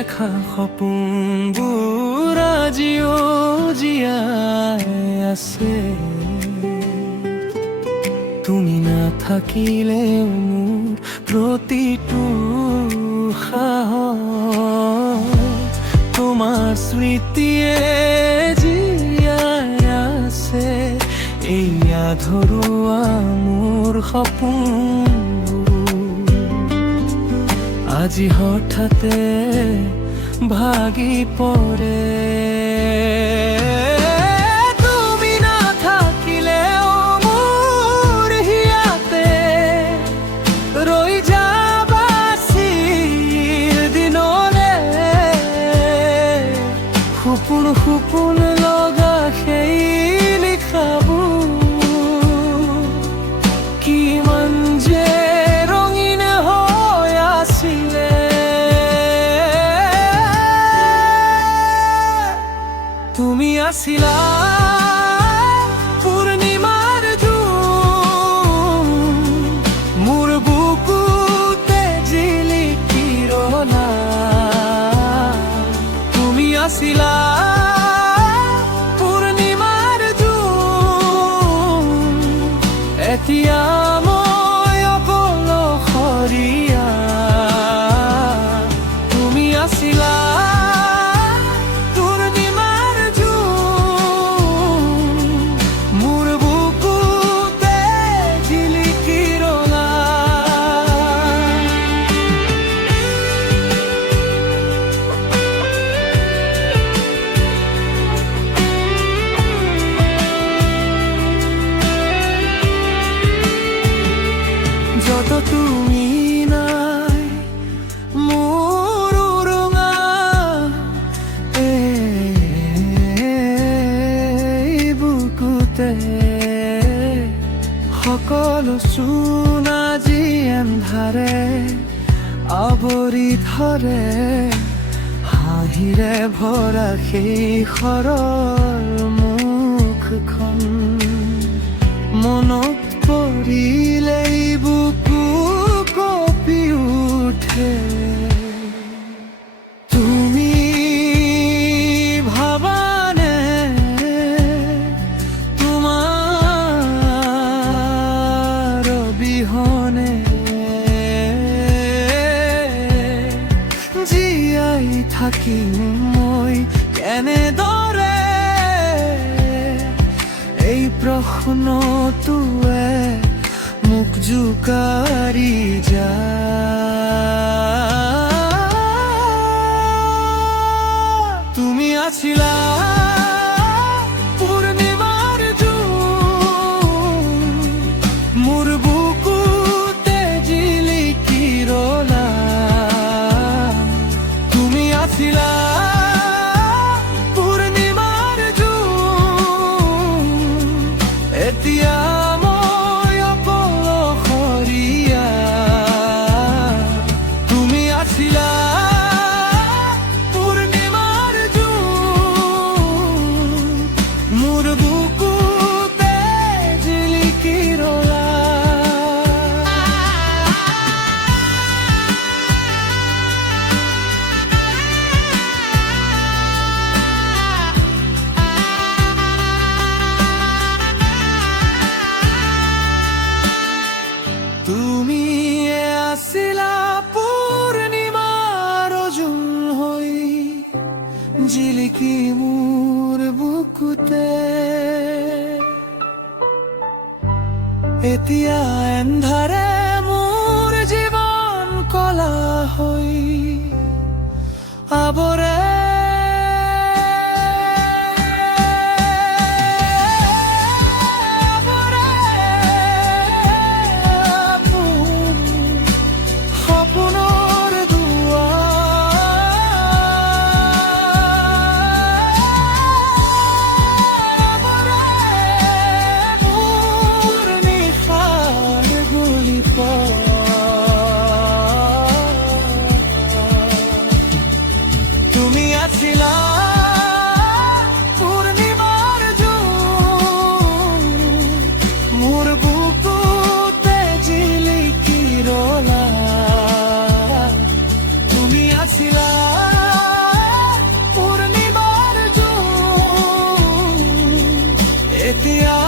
দেখা সপোনবোৰ আজিও জীয়াই আছে। তুমি নাথাকিলেও মোৰ প্ৰতিটো সাহস তোমাৰ স্মৃতিয়ে জীয়াই আছে। এই আধৰুৱা মোৰ সপোনবোৰ আজি হঠাতে ভাগি পৰে। তুমি নাথাকিলেও মোৰ হিয়াতে ৰৈ যাবা চিৰদিনলে। সপোন সপোন লগা সেই লিখাবোৰ কিমান যে ৰঙীন হৈ আছিলে। তুমি আছিলা পূৰ্ণিমাৰ জোন, মোৰ বুকুতে জিলিকি ৰলা। তুমি আছিলা পূৰ্ণিমাৰ জোন, এতিয়া মই অকলশৰীয়া। তুমি আছিলা পূৰ্ণিমাৰ জোন, মোৰ বুকুতে জিলিকি ৰলা। যত তুমি নাই মোৰ উৰুঙা এই বুকুতে, সকলো চোন আজি এন্ধাৰে আৱৰি ধৰে। হাঁহিৰে ভৰা সেই সৰল মুখখন মনত পৰিলেই বুকু কঁপি উঠে। তুমি ভাবানে তোমাৰ অবিহনে জীয়াই থাকিম মই কেনেদৰে? এই প্ৰশ্নটোৱে মোক জোকাৰি যায়। তুমি আছিলা পূৰ্ণিমাৰ জোন, মোৰ বুকুতে জিলিকি ৰলা। তুমি আছিলা পূৰ্ণিমাৰ জোন, এতিয়া মই অকলশৰীয়া। তুমি আছিলা পূৰ্ণিমাৰ জোন, মোৰ বুকুতে জিলিকি ৰলা। তুমি আছিলা পূৰ্ণিমাৰ জোন হৈ জিলিকি মোৰ বুকুতে। এতিয়া এন্ধাৰে মোৰ জীৱন কলা হৈ আৱৰে। সপোনৰ দুৱাৰ মোৰ নিশাৰ গুলি তুমি এতিয়া